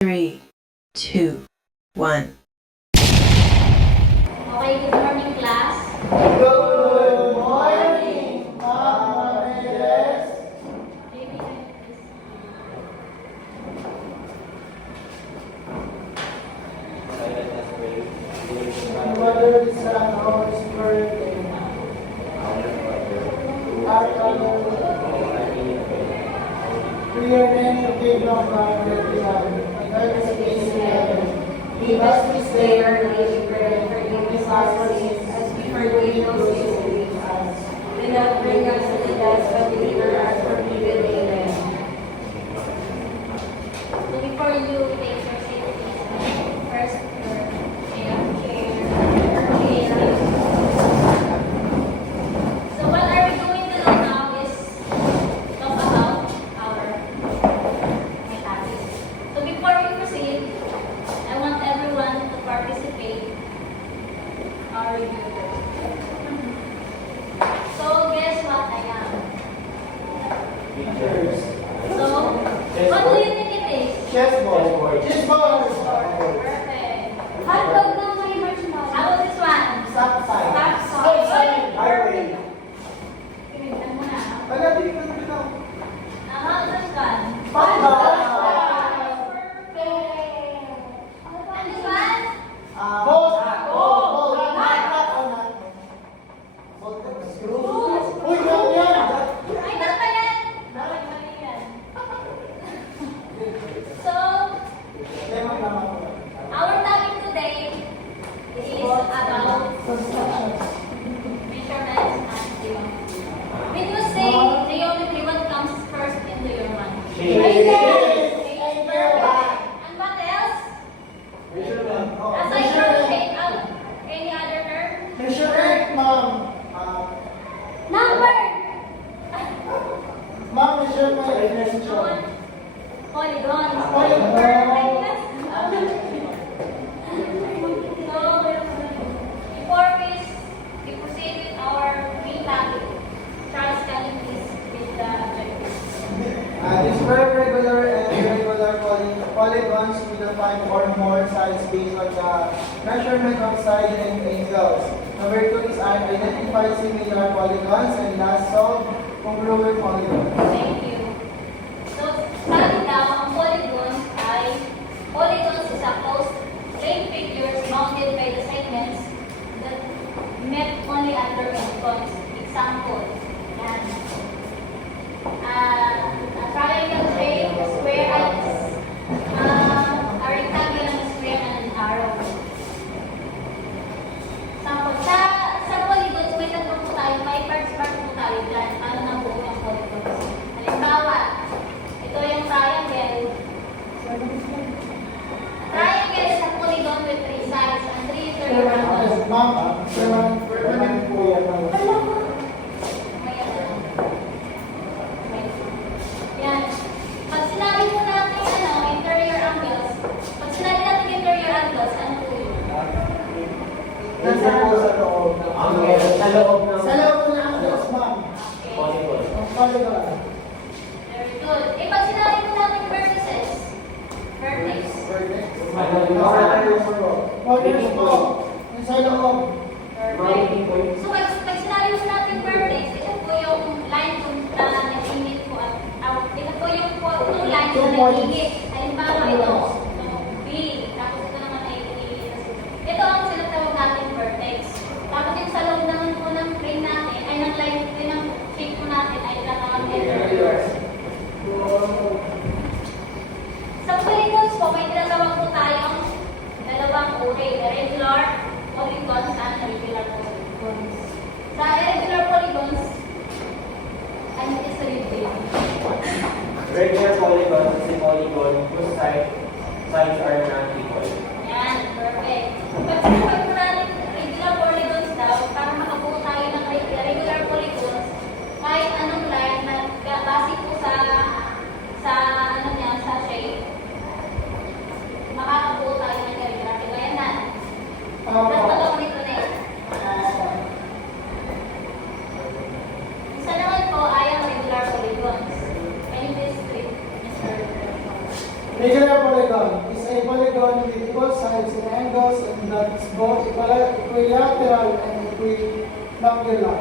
3, 2, 1. Okay, good morning class. Good morning, Mama Medes. Mother, the Son, Holy Spirit, to your name, the kingdom of God, will be done. Earth as it is in heaven. Give us this day our daily bread, and forgive us our sins, as we forgive those who sin against us. Do not bring us into test, but deliver us from evil. Amen. So before you take your seat, please first chair. So what are we going to do now is talk about our topic. So before we proceed, I want everyone to participate our review. So guess what I am? So what do you think it is? Chessboard. Chessboard. Perfect. Hotdog na may marshmallow. How about this one? Stop sign. Stop sign. Highway. Tingnan mo na. Wala, di ko na bitaw. How about this one? Panda. Perfect. And this one? Bolt. Bolt. Bolt. Uy, yan. Ay, ano ba yan? Mali yan. So, Lemon naman ko. our topic today is about measurements and geometry. When you say geometry, what comes first into your mind? And what else? Aside from shape out, any other term? Measurement, ma'am. Number! Ma'am, measurement. Polygons. So, before we proceed with our main topic, Charles, can you please read the objectives? Describe regular and irregular polygons with a 5 or more sides based on the measurement of side and angles. Number 2 is identify similar polygons, and last solve congruent polygons. Thank you. So, sabi daw, ang polygons is a closed plane figures bounded by the segments that met only under points. Example, yan. A triangle shape, a square eyes, a rectangle and a square and an arrow. Example, sa polygons, may tatlong po tayo, may parts po tayo dyan. Ano na po yung polygons? Halimbawa, ito yung triangle. Triangle is a polygon with 3 sides and 3 interior angles. Ma'am, permanent po yan. Yan. Pag sinabi po natin interior angles, pag sinabi natin interior angles, ano po yun? Nasa po sa loob. Sa loob ng Sa loob ng angles, ma'am. polygon. Polygon. Very good. Eh, pag sinabi po natin vertices, vertex. Polygon po. Sa loob. Perfect. So, pag sinabi po natin vertex, ito po yung line na nag-init po. Ito po yung two lines na nag-init. Halimbawa ito, B. Tapos ito naman ay ito ang sinatawag natin vertex. Tapos yung sa loob naman po ng frame natin, ay ng line ng shape po natin ay tinatawag interior. Sa polygons po, may tinatawag po tayong dalawang uri, irregular polygons and regular polygons. Sa irregular polygons, ano is review? Regular polygon is a polygon whose sides are not equal. Yan, perfect. Pag sinabi po natin regular polygons daw, para makabuo tayo ng regular polygons, kahit anong line na base po sa ano niya, sa shape, makakabuo tayo ng regular. Diba yan na? Nagpagawa nito na eh. Isa naman po ay ang regular polygons. Can you please read, Mr. Regular polygon a polygon with equal sides and angles and that is both equilateral and equilateral.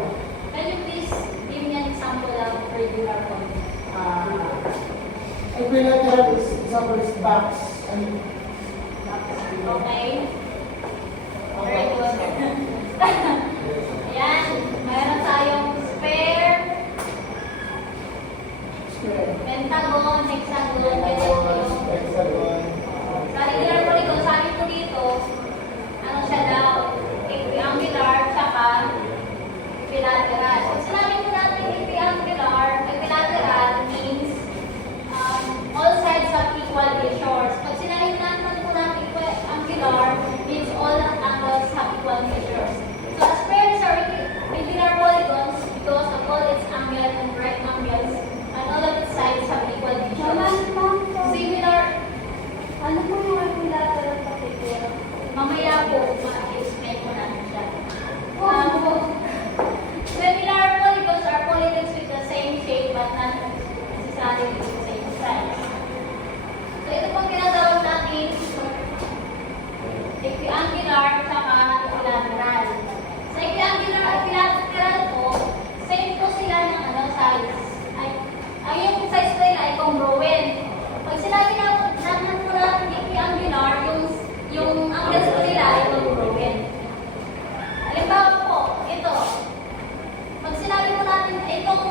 Can you please give me an example of regular polygon? Equilateral is examples backs and Okay. Very good. Ayan. Mayroon tayong sphere, square. pentagon, hexagon, ganyan yung Hexagon. sa regular polygon, sabi ko dito, ano siya daw, equiangular, tsaka equilateral. Pag sinabi ko natin equilateral means all sides have equal measures. Pag sinabi natin po natin equiangular means all angles have equal measures. So a sphere is a regular polygons because of all its angles and rectangles and all of its sides have equal measures. Similar. Ano po yung equilateral particular? Mamaya po, ma-explain ko natin siya. Similar polygons are polygons with the same shape but not necessarily with the same size. So ito pong tinatawag natin equiangular saka equilateral. Sa equiangular at equilateral po, same po sila ng size. Ay yung size nila ay congruent. Pag sinabi naman po natin equiangular, yung angles po nila ay congruent. Halimbawa po, ito. Pag sinabi po natin, itong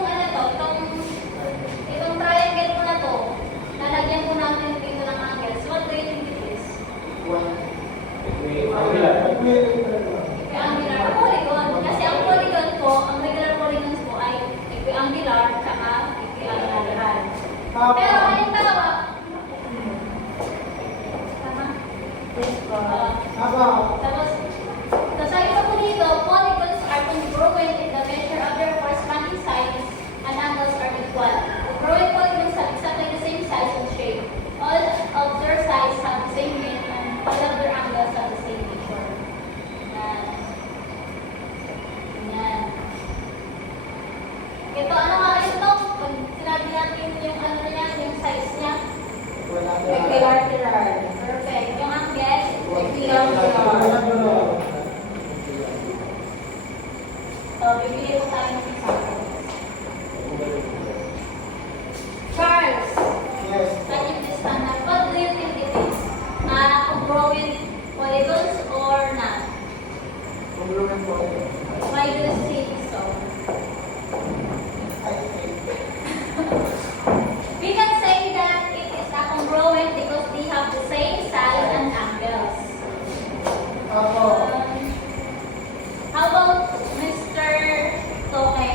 triangle po na to, lalagyan po natin dito ng angles. What do you think it is? Equiangular polygon. Kasi ang polygon po, ang regular polygons po ay equiangular tsaka equilateral. Pero halimbawa, tama? Tapos sabi ko po dito, polygons are congruent in the measure of their corresponding sides and angles are equal. Congruent polygons have exactly the same size and shape. All of their sides have the same width and all of their angles have the same measure. Yan. Ito, ano nga ito? Pag sinabi natin yung niya, yung size niya. Equilateral. Perfect. Yung angles, equilateral. Bibili po tayo ng examples. Charles, Yes. can you please stand up? What do you think it is? Congruent polygons or not? Congruent polygon. Why do you think so? We can say that it is a congruent because they have the same size and angles. How about Mr. Toke?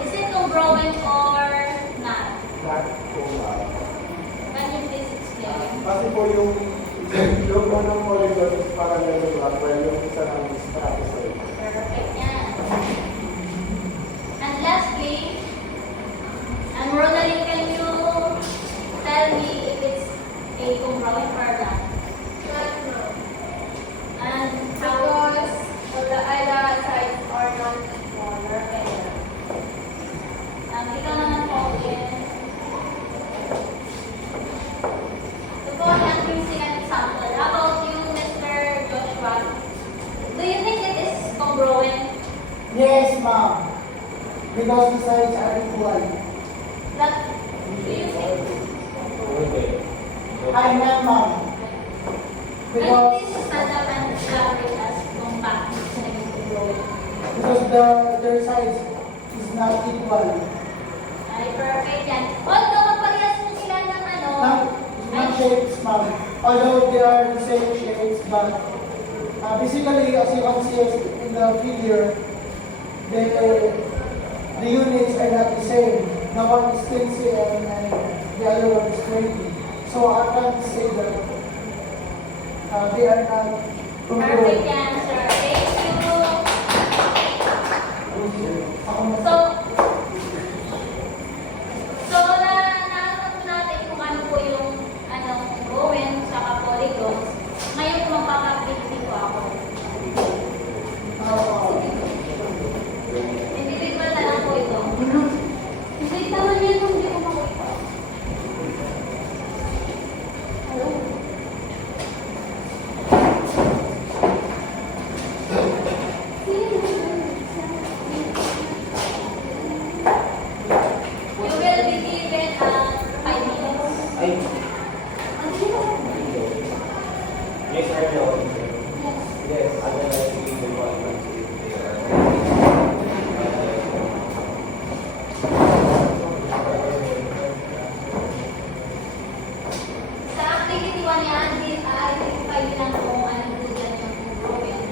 Is it congruent or not? Can you please explain? Kasi po yung unang polygon is parang regular, while yung isa naman is trapezoid. Perfect yan. And lastly, and Ronaldin, can you tell me if it's a congruent or not? And how? Because the other sides are not equal. Perfect. Ikaw naman po, Jen. Ito po ang ating sikat example. How about you, Mr. Joshua? Do you think it is congruent? Yes, ma'am. Because the sides are equal. That, do you think? I am, ma'am. Can you Because please stand up and elaborate us kung bakit siya naging congruent? their size is not equal. Ay, perfect yan. Although, magparehas mo sila ng Not shapes, ma'am. Although they are the same shapes, but basically, as you can see in the figure, the units are not the same. The one is 10 cm and the other one is 20. So I can't say that they are not perfect congruent. answer. Thank you. So, naanap natin kung ano po yung congruent sa polygons. Ngayon po magpapability po ako. Individual na lang po ito. Hindi naman yan kung hindi ko makita. Hello? Yes or no? Yes. Otherwise, we will not Sa activity 1 yan, identify nyo lang kung anong po dyan yung broken.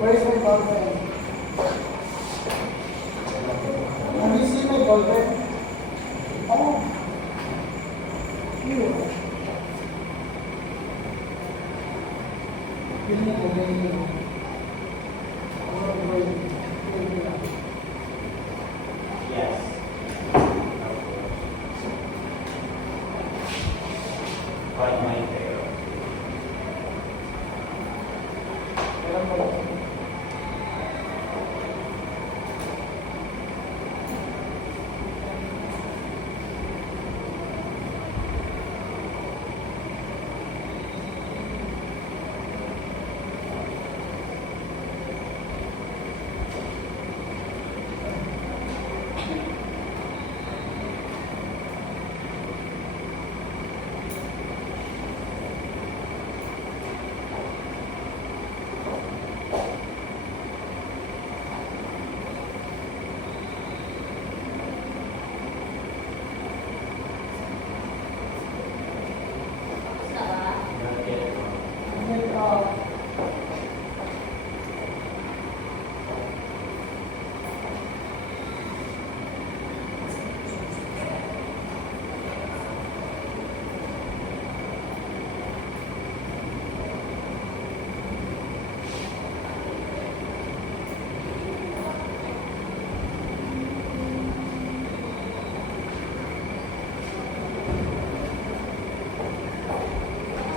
Where is my ball pen? Have you seen my ball pen? Oh. Here. Ganyan mo, ganyan mo. Yes. Find my pair. Tapos na ba? Not yet.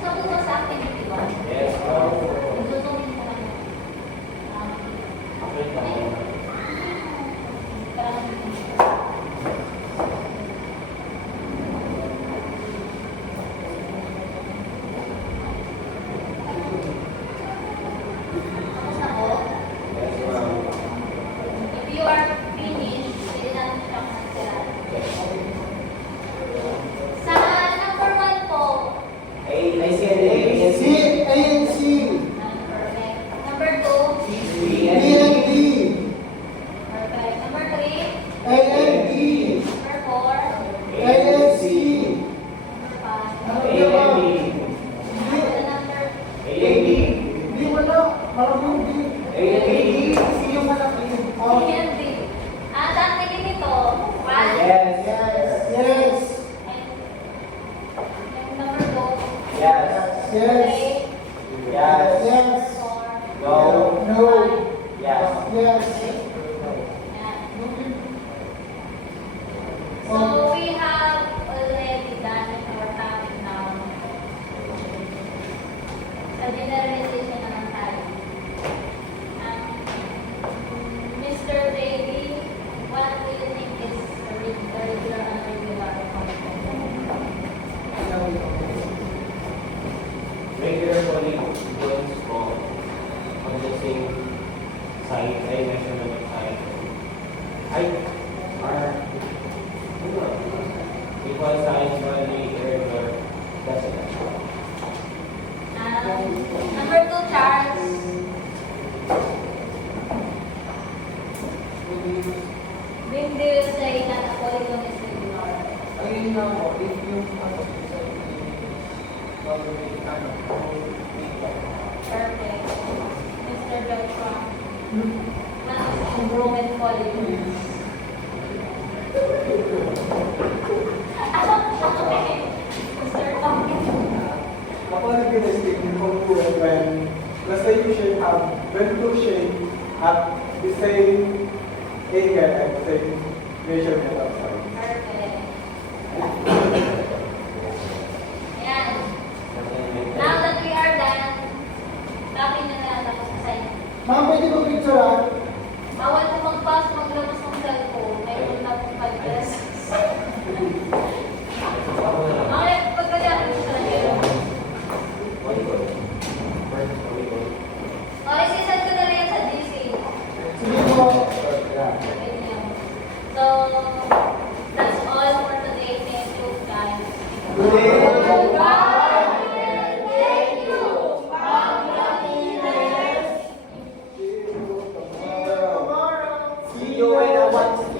Sa buka sa activity 1. Yes. Itutumin ko lang. Wait lang. Parang tapos na po. Yes, ma'am. If you are finished, pwede natin siyang siraan. Sa number 1 po, I said A, C, A and C. perfect. Number 2, B, B and and D. perfect. Number 3, A and D. number 4, A and C. number 5. Ano A ba ba? and B. The number A and B. Di wala. Parang yung D. A and B. C yung malaki. Oh. C and D. At ang tingin nito, 1, Yes. Yes. Yes. and number 2, Yes. Yes. Yes. Yes. 4, No. No. Yes. Yes. So we have already done our topic now. Sa generalization naman tayo. Mr. Davey, what do you think is the regular and irregular Regular polygons po on the same side, ay measurement side, ay are equal sides while the irregular doesn't. Number 2, Charles. When do you say that a polygon is regular? Ayun na po. Yung ano sa Perfect. Mr. Joshua. What is unbroken polygon? Okay. Mr. Tommy. Kapag nag-mistake, you can do it when, basta you should have, when two shape at the same angle and same measurement of size. Perfect. Ayan. Now that we are done, tapin na lang tapos sa side. Ma'am, pwede ko picturean? Bawal po mag-pass, maglabas ng cellphone. Mayroon na pong 5 pesos. Okay, pagkayari mo sa lang. Okay, sisend ko na lang yan sa GC. Sige po. So, that's all for today. Thank you, guys. Good day. See you when I want to